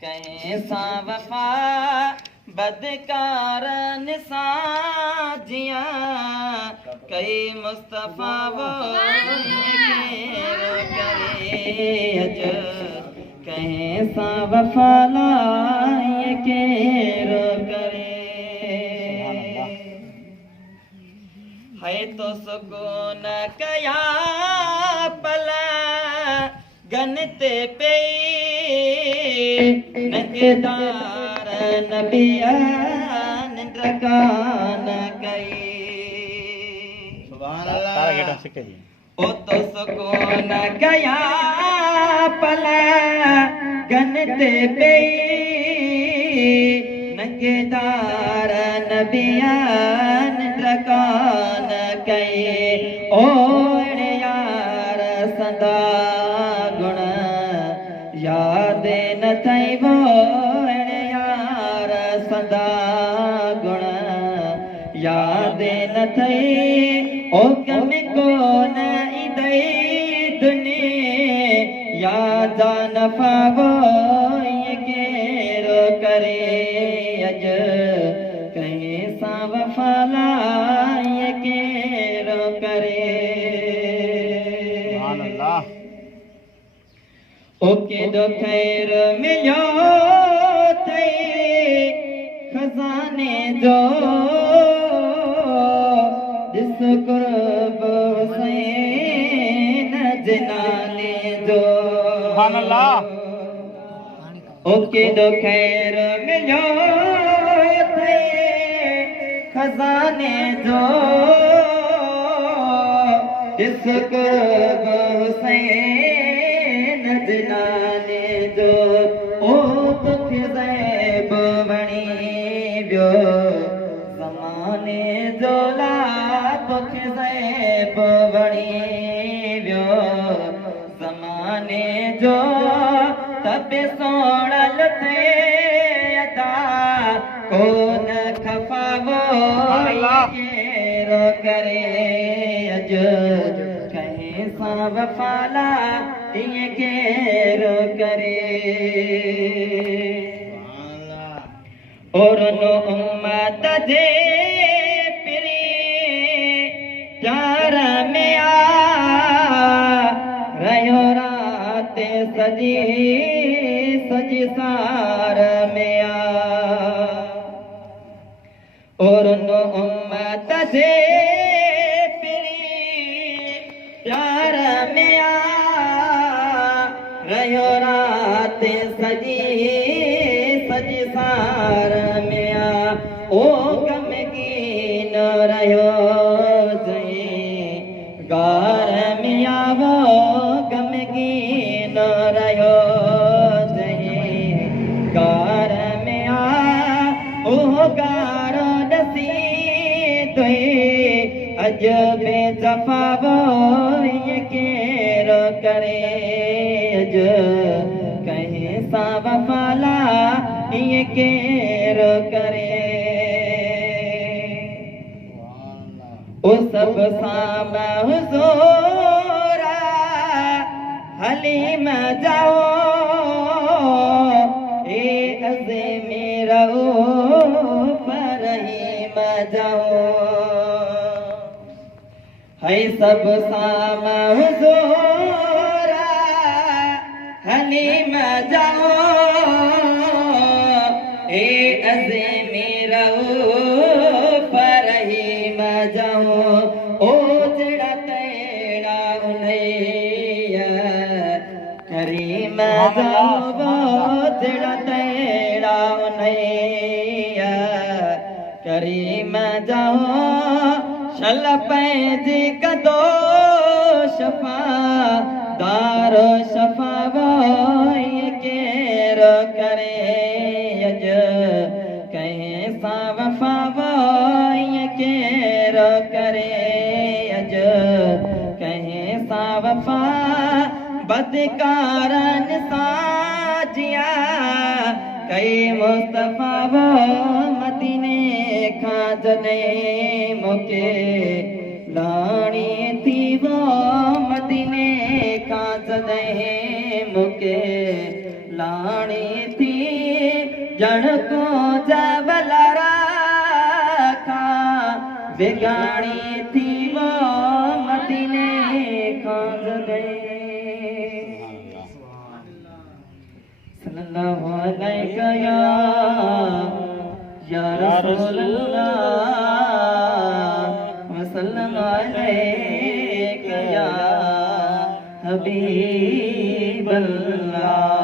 कहीं सा वफा बदकारन सा जिया कई मुस्तफा वो करे अज कहीं सा वफा लाए के रो करे है तो सुकून कया पला गनते पे नंगदार नबिया निंद्रकान कई सुभान अल्लाह ओ तो सुकून गया पला गनते पे नंगदार नबिया निंद्रकान कई ओ यार सदा गुण याद न थई वो यार सदा गुण याद न थई ओ कम को न इदई दुनिया जा नफा वो ये केरो करे अज कहीं सा वफा ये केरो करे ओके दो खैर मिलो थे खजाने जो जिस कुर्ब हुसैन जनाले जो सुभान अल्लाह ओके दो खैर मिलो थे खजाने जो जिस कुर्ब हुसैन जनाने जो ओ दुख ज़ैब बणी वियो ज़माने जो ला दुख ज़ैब बणी वियो ज़माने जो तब सोणल थे अदा कोन खफावो केरो करे अज कहीं सा वफाला ये केरो करे और नो उम्मत दे पिरी प्यार में रहो रात सजी सजी सार में और नो उम्मत दे प्यार में रहो रात सजी सजी सार में ओ गम की न रहो जई गार में वो गम की न रहो जई गार में ओ गारो नसी तुई अज बेजफा वो ये केरो करे अज कहीं सा वफाला ये केरो करे ओ सब साम हुजूरा हलीम जाओ ए अज़े मेरा फरहीम जाओ है सब साम हुजूरा हलीम जाओ ए अज़े मेरा फरहीम जाओ ओ जड़ा तेरा उन्हैया करीम जाओ जड़ा तेरा उन्हैया करीम जाओ शल पैजी कदो शफा दारो शफा वो ये केरो करे अज कहीं सा वफा वो ये केरो करे अज कहीं सा वफा बदकारन सा जिया कई मुस्तफा वो मदीने खा जने मुके लाणी थी वो मदीने का जने मुके लाणी थी जण को जबला राखा बिगाड़ी थी वो मदीने खोज गए सल्लल्लाहु अलैहि या रसूल अल्लाह वसल्लम अलैका या हबीब अल्लाह।